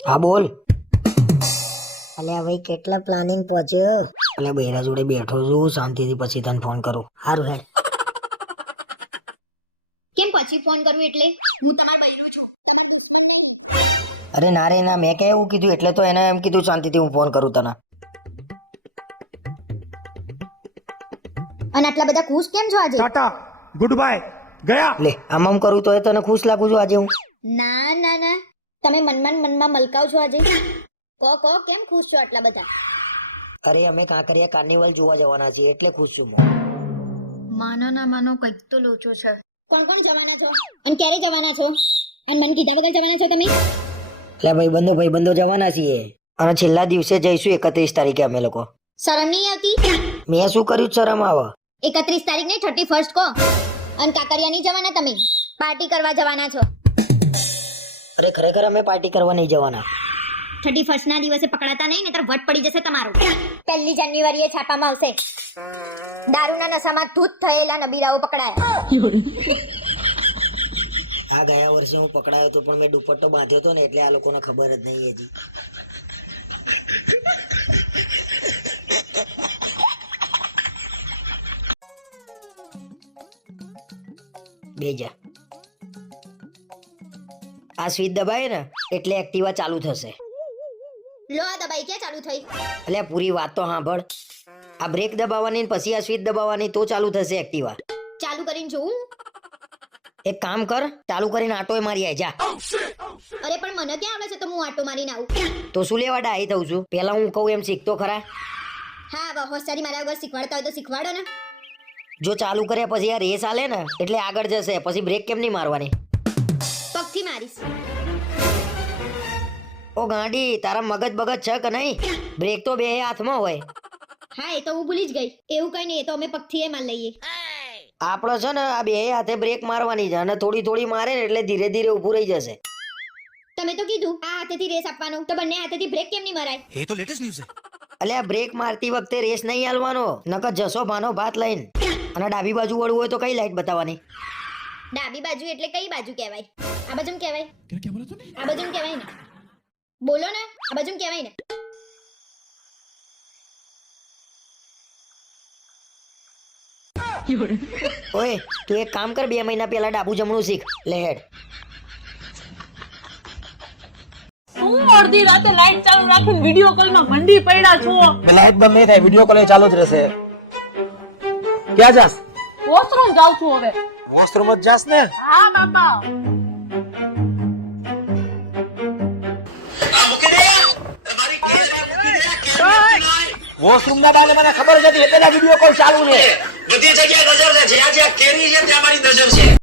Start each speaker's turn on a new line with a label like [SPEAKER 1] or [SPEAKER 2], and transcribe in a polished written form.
[SPEAKER 1] હા બોલ.
[SPEAKER 2] અલ્યા ભાઈ કેટલા પ્લાનિંગ પહોંચ્યો.
[SPEAKER 1] એટલે બૈરા જોડે બેઠો છું શાંતિથી, પછી તને ફોન કરું. હારું હેડ.
[SPEAKER 3] કેમ પછી ફોન કરું? એટલે હું તમાર બૈરું છું.
[SPEAKER 1] અરે ના રે ના, મેં ક્યાં એવું કીધું? એટલે તો એને એમ કીધું શાંતિથી હું ફોન કરું તને.
[SPEAKER 3] અને આટલા બધા ખુશ કેમ છો આજે?
[SPEAKER 4] टाटा गुड बाय गया।
[SPEAKER 1] લે આમ કરું તો તને ખુશ લાગુ છું આજે હું?
[SPEAKER 3] ના ના ના, તમે મનમાં મલકાવ છો આજે. કહો કેમ ખુશ છો આટલા બધા?
[SPEAKER 1] અરે અમે કાંકરિયા કાર્નિવલ જોવા જવાના છીએ એટલે ખુશ છું હું.
[SPEAKER 3] માનો ના માનો કંઈક તો લોચો છે. કોણ જવાના છો અને ક્યારે જવાના છો? અને મને કીધા વગર જવાના છો તમે?
[SPEAKER 1] એટલે ભાઈબંધો જવાના છીએ અને છેલ્લા દિવસે જઈશું 31 તારીખે અમે લોકો.
[SPEAKER 3] શરમ નહીં આવતી?
[SPEAKER 1] મેં શું કર્યું શરમ આવે?
[SPEAKER 3] 31 તારીખ નહીં, 31st કહો. અને કાકરિયા નહીં જવાના તમે? પાર્ટી કરવા જવાના છો?
[SPEAKER 1] અરે ખરેખર અમે પાર્ટી કરવા નહીં જવાના.
[SPEAKER 3] 31st ના દિવસે પકડાતા નહીં, નહીતર વટ પડી જશે તમારું. 1 જાન્યુઆરીએ છાપામાં આવશે, દારૂના નશામાં ધૂત થયેલા નબીરાઓ પકડાયા.
[SPEAKER 1] આ ગયા વર્ષે હું પકડાયો હતો પણ મેં દુપટ્ટો બાંધ્યો હતો ને એટલે આ લોકોને ખબર જ નહીં હજી. બેજા આ સ્વિચ દબાય ને એટલે એક્ટિવા ચાલુ થશે.
[SPEAKER 3] લો આ દબાઈ ક્યાં ચાલુ થઈ?
[SPEAKER 1] એટલે પૂરી વાત તો સાંભળ. આ બ્રેક દબાવવાની ને પછી આ સ્વિચ દબાવવાની તો ચાલુ થશે એક્ટિવા.
[SPEAKER 3] ચાલુ કરીને જોઉં?
[SPEAKER 1] એક કામ કર, ચાલુ કરીને આટોય મારી આય જા.
[SPEAKER 3] અરે પણ મને ક્યાં આવડે છે તો હું આટો મારીને આવું?
[SPEAKER 1] તો શું લેવા ડાહી થઉં છું? પેલા હું કહું એમ શીખતો ખરા.
[SPEAKER 3] હા હવે હોશિયારી મારા વગર શીખવાડતા હોય તો શીખવાડો ને.
[SPEAKER 1] જો ચાલુ કર્યા પછી આ રેસ આલે ને એટલે આગળ જશે, પછી બ્રેક કેમ નહીં મારવાની?
[SPEAKER 3] પગથી મારીશ.
[SPEAKER 1] ઓ ગાંડી, તારા મગજ બગજ છે કે નહીં? બ્રેક તો બે હાથમાં હોય.
[SPEAKER 3] હા એ તો હું ભૂલી જ ગઈ. એવું કઈ નહીં, એ તો અમે પગથી એ માર લઈએ.
[SPEAKER 1] આપણો છે ને આ બે હાથે બ્રેક મારવાની છે અને થોડી થોડી મારે ને એટલે ધીરે ધીરે ઊભું રહી જશે.
[SPEAKER 3] તમે તો કીધું આ હાથેથી રેસ આપવાનો, તો બંને હાથેથી બ્રેક કેમ નહીં મરાય?
[SPEAKER 4] ये तो लेटेस्ट न्यूज़ है।
[SPEAKER 1] એટલે આ બ્રેક મારતી વખતે રેસ નહીં હાલવાનો, નકર જશો ભાનો ભાત લઈને. અને ડાબી બાજુ વળવું હોય તો કઈ લાઈટ બતાવવાની?
[SPEAKER 3] ડાબી બાજુ એટલે કઈ બાજુ કહેવાય? આ બાજુ કહેવાય?
[SPEAKER 4] क्या बोला तूने?
[SPEAKER 3] આ બાજુ કહેવાય ને? બોલો ને, આ બાજુ કહેવાય ને?
[SPEAKER 1] ઓય તું એક કામ કર, 2 મહિના પહેલા ડાબુ જમણું શીખ. લે હેડ.
[SPEAKER 5] હું અડધી રાતે લાઈટ ચાલુ રાખીને વિડિયો કોલમાં મંડી પડ્યા છો.
[SPEAKER 4] लाइट बंद नहीं था, वीडियो कॉल चालू ज रहશે. क्या जास?
[SPEAKER 5] વોશરૂમ જાઉં છું હવે.
[SPEAKER 4] वॉशरूम मत जास ने.
[SPEAKER 5] હા બાપા.
[SPEAKER 4] वॉशरूम ना डाले મને ખબર જ હતી એટલે વિડિયો કોલ ચાલુ છે.
[SPEAKER 6] બધી જગ્યાએ નજર છે, જ્યાં જ્યાં કેરી છે ત્યાં મારી નજર છે.